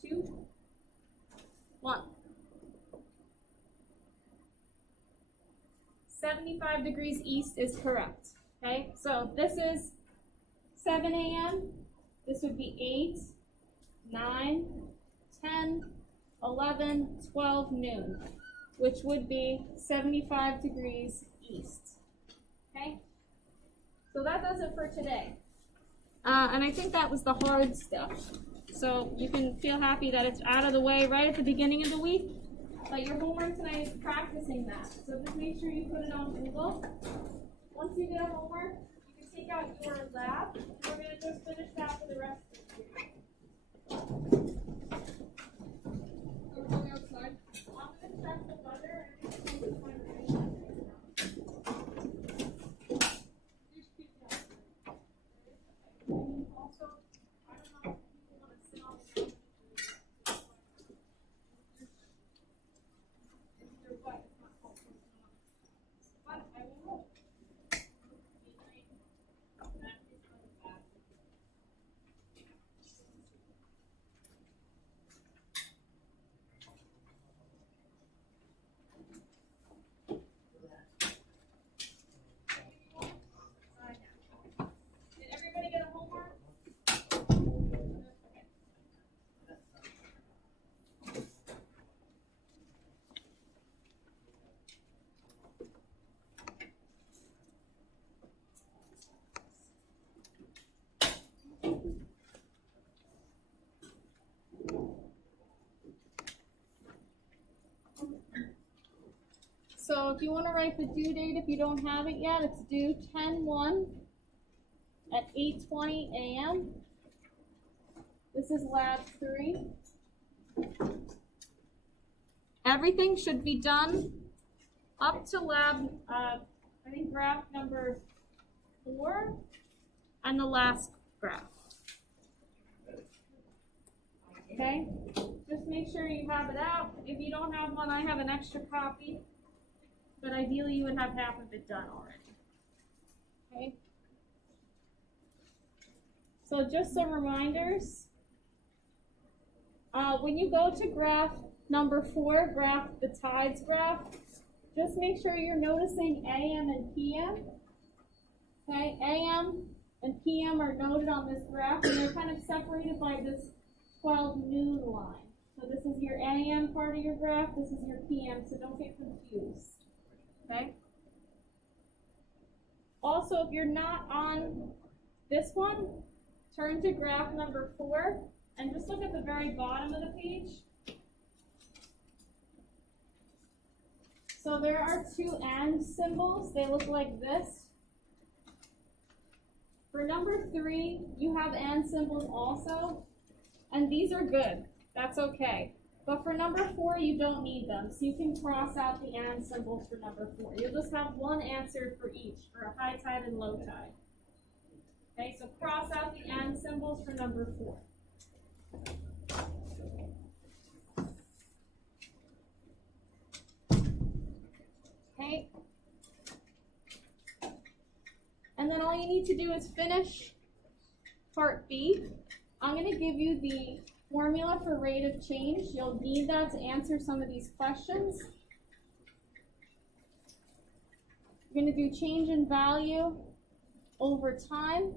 2, 1. 75 degrees east is correct. Okay, so this is 7 a.m. This would be 8, 9, 10, 11, 12 noon, which would be 75 degrees east. Okay, so that does it for today. And I think that was the hard stuff. So you can feel happy that it's out of the way right at the beginning of the week. But your homework tonight is practicing that. So just make sure you put it on Google. Once you get a homework, you can take out your lab. And we're going to just finish that for the rest of the year. Are we going outside? I'm going to check the weather and it's going to be fine. Also, I don't know if people want to sit on the couch. But so if you want to write the due date, if you don't have it yet, it's due 10/1 at 8:20 a.m. This is lab 3. Everything should be done up to lab, I think graph number 4 and the last graph. Okay? Just make sure you have it out. If you don't have one, I have an extra copy. But ideally, you would have half of it done already. Okay? So just some reminders. When you go to graph number 4, graph the tides graph, just make sure you're noticing AM and PM. Okay, AM and PM are noted on this graph, and they're kind of separated by this 12 noon line. So this is your AM part of your graph, this is your PM, so don't get confused. Okay? Also, if you're not on this one, turn to graph number 4 and just look at the very bottom of the page. So there are 2 and symbols. They look like this. For number 3, you have and symbols also, and these are good. That's okay. But for number 4, you don't need them, so you can cross out the and symbols for number 4. You'll just have one answer for each, for a high tide and low tide. Okay, so cross out the and symbols for number 4. Okay. And then all you need to do is finish part B. I'm going to give you the formula for rate of change. You'll need that to answer some of these questions. You're going to do change in value over time.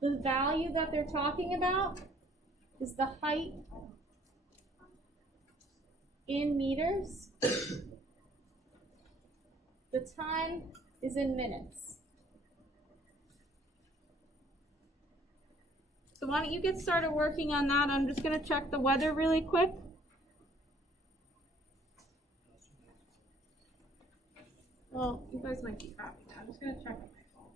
The value that they're talking about is the height in meters. The time is in minutes. So why don't you get started working on that? I'm just going to check the weather really quick. Well, you guys might be happy now. I'm just going to check on my phone.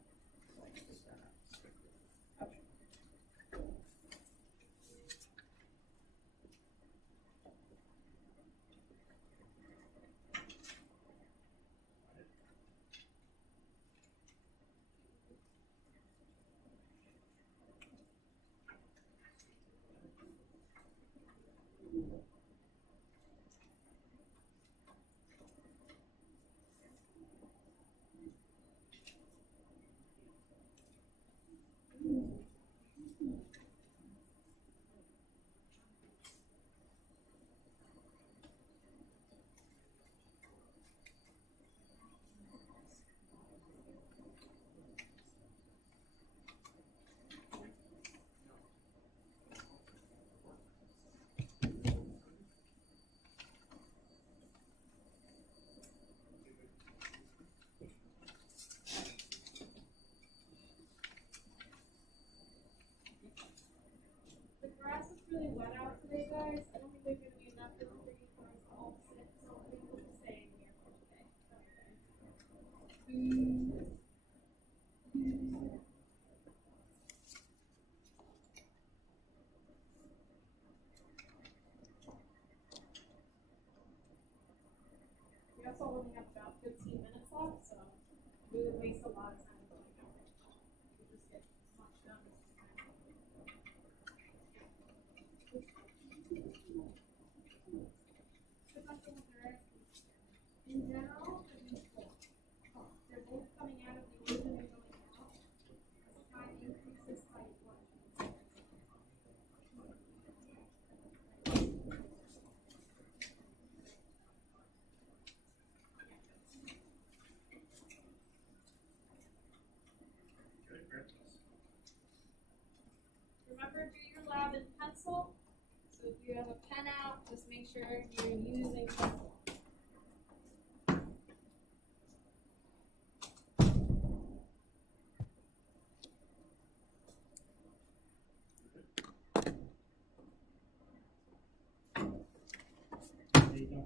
Really wet out today, guys. I don't think there's going to be enough room for you guys to all sit, so I think we'll just stay in here for today. We also only have about 15 minutes left, so we would waste a lot of time going out. We just get as much done as we can. In general, they're both coming out of the ocean and going out. As time increases by 1. Remember, do your lab in pencil. So if you have a pen out, just make sure you're using pencil. There you go.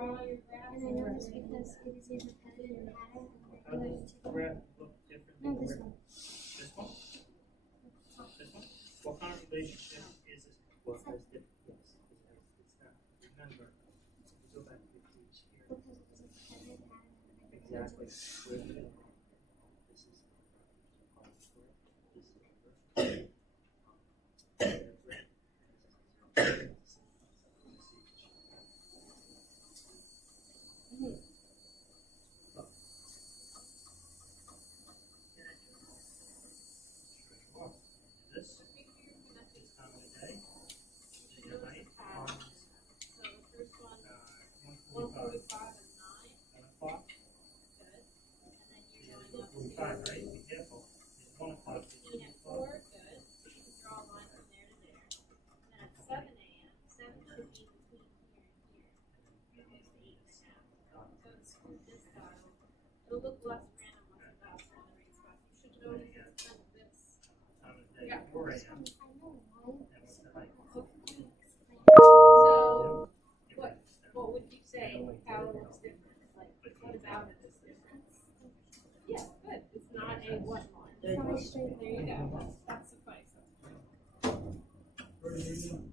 draw your graph. And I know this because it is a repetitive pattern. How does this graph look different No, than this the one. This one? This one? What kind of relationship is this? Well, it has different, yes, it's not, remember, you go back to the page here. Because it is a repetitive pattern. Exactly. Where the- this is this is this Make sure you're connected. is time of the day. Is your height? So the first one, 1:45. 1:45 and 9. 1 o'clock. Good. And then you're Yeah, going up 45, to right? Be careful. It's 1 o'clock. 15 at 4. Good. So you can draw a line from there to there. Then at 7 a.m., 7 should be between here and here. Almost 8.5. So it's with this dial. It'll look less random with the fast and the rain stuff. You should notice it's kind of this. Time of the day, Yeah. 4 a.m. I know why. And what's the height? So, What? what would you say, how it looks different? Like, what about it is different? Yeah, good. It's not a what line. It's not a straight There you go. That suffices. Where did you